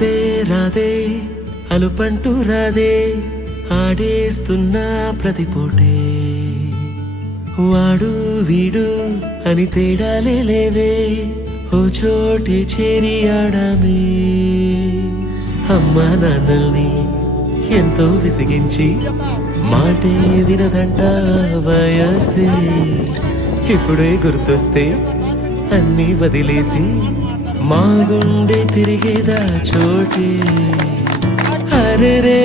రాదే రాదే అలుపంటూ రాదే ఆడేస్తున్నా ప్రతి పూటే వాడు వీడు అని తేడాలే లేవే ఓ చోటే చేరి ఆడామే అమ్మా నాన్నల్ని ఎంతో విసిగించి మాటే వినదంట వయసే ఇప్పుడే గుర్తొస్తే అన్నీ వదిలేసి మా గుండె తిరిగేదా చోటే అరెరే